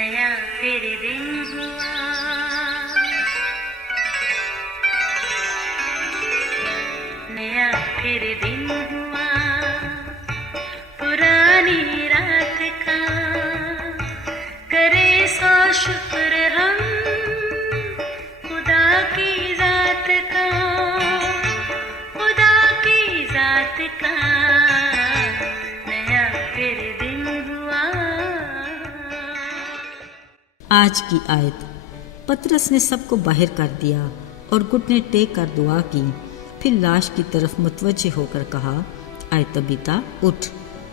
नया फिर दिन हुआ, नया फिर दिन हुआ, पुरानी रात का करे सो शुक्र हम खुदा की जात का, खुदा की जात का नया फिर दिन हुआ। आज की आयत। पतरस ने सबको बाहर कर दिया और घुटने टेक कर दुआ की, फिर लाश की तरफ मुतवज्जे होकर कहा, आए तबीता उठ।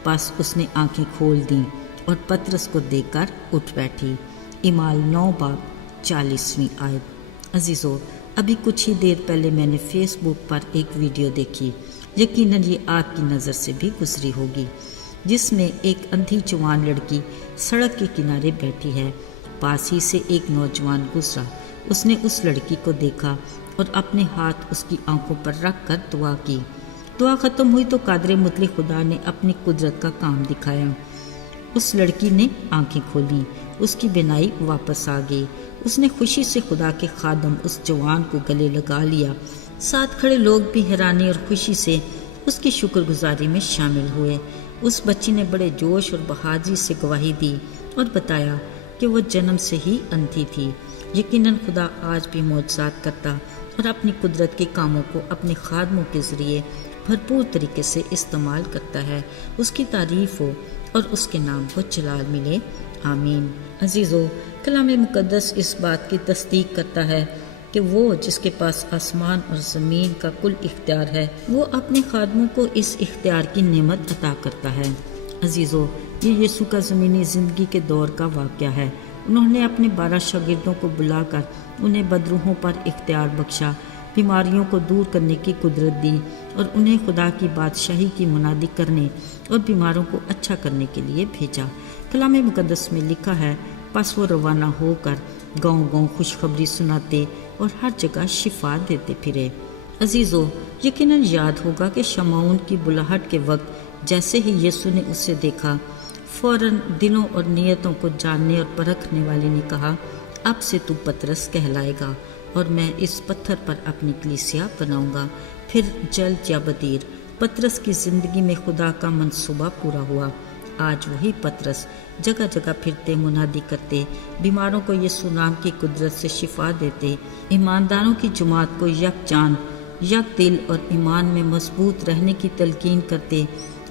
बस उसने आंखें खोल दी और पतरस को देखकर उठ बैठी। इमाल 9 बाब 40वीं आयत। अजीज़ों, अभी कुछ ही देर पहले मैंने फेसबुक पर एक वीडियो देखी, यकीनन ये आपकी नज़र से भी गुजरी होगी, जिसमें एक अंधी जवान लड़की सड़क के किनारे बैठी है। पास ही से एक नौजवान गुजरा, उसने उस लड़की को देखा और अपने हाथ उसकी आंखों पर रख कर दुआ की। दुआ ख़त्म हुई तो कादर मुतलक खुदा ने अपनी कुदरत का काम दिखाया। उस लड़की ने आंखें खोली, उसकी बिनाई वापस आ गई। उसने खुशी से खुदा के खादम उस जवान को गले लगा लिया। साथ खड़े लोग भी हैरानी और खुशी से उसकी शुक्रगुजारी में शामिल हुए। उस बच्ची ने बड़े जोश और बहादुरी से गवाही दी और बताया कि वो जन्म से ही अंधी थी। यकीनन खुदा आज भी मौजज़ात करता और अपनी कुदरत के कामों को अपने खादमों के ज़रिए भरपूर तरीके से इस्तेमाल करता है। उसकी तारीफ़ हो और उसके नाम को जलाल मिले, आमीन। अजीज़ों, कलाम मुक़द्दस इस बात की तस्दीक करता है कि वो जिसके पास आसमान और ज़मीन का कुल इख्तियार है, वो अपने खादमों को इस इख्तियार की नेमत अता करता है। अजीज़ों, ये यीशु का ज़मीनी ज़िंदगी के दौर का वाक़या है। उन्होंने अपने 12 शागिर्दों को बुलाकर उन्हें बदरूहों पर इख्तियार बख्शा, बीमारियों को दूर करने की कुदरत दी और उन्हें खुदा की बादशाही की मुनादी करने और बीमारों को अच्छा करने के लिए भेजा। कलाम मुक़द्दस में लिखा है, बस वो रवाना होकर गाँव-गाँव खुशखबरी सुनाते और हर जगह शिफा देते फिरे। अजीज़ों, यकीनन याद होगा कि शमौन की बुलाहट के वक्त जैसे ही यीशु ने उसे देखा, फौरन दिलों और नियतों को जानने और परखने वाले ने कहा, अब से तू पतरस कहलाएगा और मैं इस पत्थर पर अपनी कलीसिया बनाऊंगा। फिर जल्द या बदीर पतरस की ज़िंदगी में खुदा का मंसूबा पूरा हुआ। आज वही पतरस जगह जगह फिरते, मुनादी करते, बीमारों को यीशु नाम की कुदरत से शिफा देते, ईमानदारों की जमात को यकजान, यक दिल और ईमान में मजबूत रहने की तलकीन करते।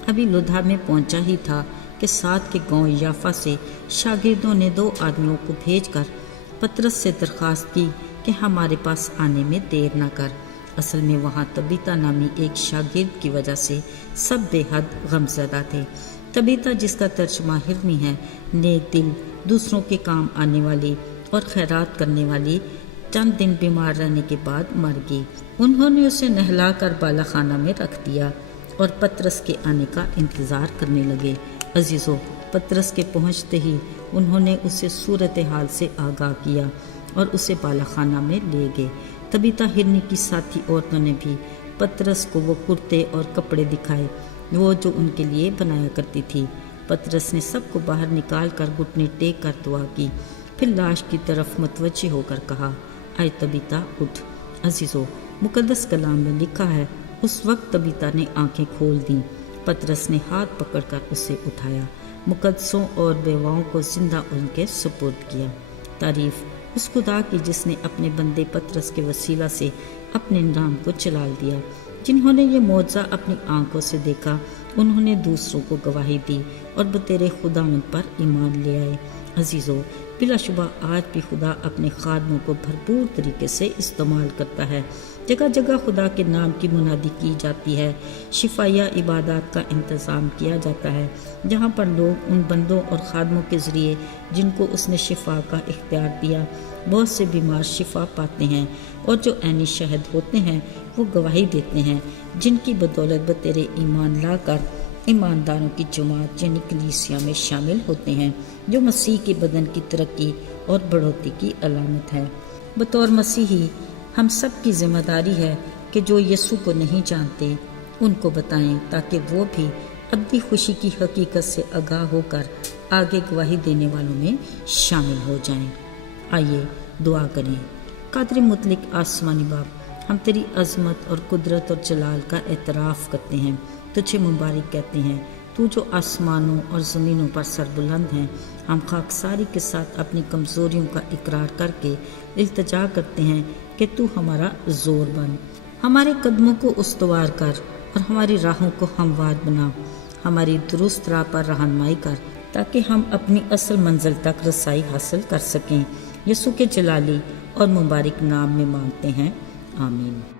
अभी लुधा में पहुंचा ही था कि साथ के गांव याफा से शागिर्दों ने 2 आदमियों को भेजकर पतरस से दरख्वास्त की कि हमारे पास आने में देर न कर। असल में वहाँ तबीता नामी एक शागिर्द की वजह से सब बेहद गमज़दा थे। तबीता, जिसका तर्जुमा हिरनी है, नेक दिल, दूसरों के काम आने वाली और खैरात करने वाली, चंद दिन बीमार रहने के बाद मर गई। उन्होंने उसे नहला कर बालाखाना में रख दिया और पतरस के आने का इंतज़ार करने लगे। अजीज़ों, पतरस के पहुँचते ही उन्होंने उसे सूरत हाल से आगाह किया और उसे बालाखाना में ले गए। तबीता हिरनी की साथी औरतों ने भी पतरस को वो कुर्ते और कपड़े दिखाए वो जो उनके लिए बनाया करती थी। पतरस ने सबको बाहर निकाल कर घुटने टेक कर दुआ की, फिर लाश की तरफ मुतवज्जे होकर कहा, आए तबीता उठ। अजीज़ों, मुक़द्दस कलाम में लिखा है, उस वक्त तबीता ने आंखें खोल दी। पतरस ने हाथ पकड़कर उसे उठाया, मुक़द्दसों और बेवाओं को जिंदा उनके सुपुर्द किया। तारीफ़ उस खुदा की जिसने अपने बंदे पतरस के वसीला से अपने नाम को जलाल दिया। जिन्होंने ये मौजज़ा अपनी आंखों से देखा, उन्होंने दूसरों को गवाही दी और बतेरे खुदावंद पर ईमान ले आए। अजीज़ों, बिलाशुबा आज भी खुदा अपने खादमों को भरपूर तरीके से इस्तेमाल करता है। जगह जगह खुदा के नाम की मुनादी की जाती है, शिफाया इबादत का इंतज़ाम किया जाता है, जहाँ पर लोग उन बंदों और खादमों के ज़रिए जिनको उसने शिफा का इख्तियार दिया, बहुत से बीमार शिफा पाते हैं और जो ऐनी शहद होते हैं वो गवाही देते हैं, जिनकी बदौलत बतेरे ईमान लाकर ईमानदारों की जमात यानी कलीसिया में शामिल होते हैं, जो मसीह के बदन की तरक्की और बढ़ोतरी की अलामत है। बतौर मसीही हम सब की जिम्मेदारी है कि जो यीशु को नहीं जानते उनको बताएं, ताकि वो भी अब्दी खुशी की हकीकत से आगाह होकर آگے گواہی دینے والوں میں شامل ہو جائیں۔ آئیے دعا کریں۔ قادر مطلق آسمانی باپ، ہم تیری عظمت اور قدرت اور جلال کا اعتراف کرتے ہیں، تجھے مبارک کہتے ہیں، تو جو آسمانوں اور زمینوں پر سربلند ہیں۔ ہم خاکساری کے ساتھ اپنی کمزوریوں کا اقرار کر کے التجا کرتے ہیں کہ تو ہمارا زور بن، ہمارے قدموں کو استوار کر اور ہماری راہوں کو ہموار بنا، ہماری درست راہ پر رہنمائی کر تاکہ ہم اپنی اصل منزل تک رسائی حاصل کر سکیں۔ یسوع کے جلالی اور مبارک نام میں مانگتے ہیں، آمین۔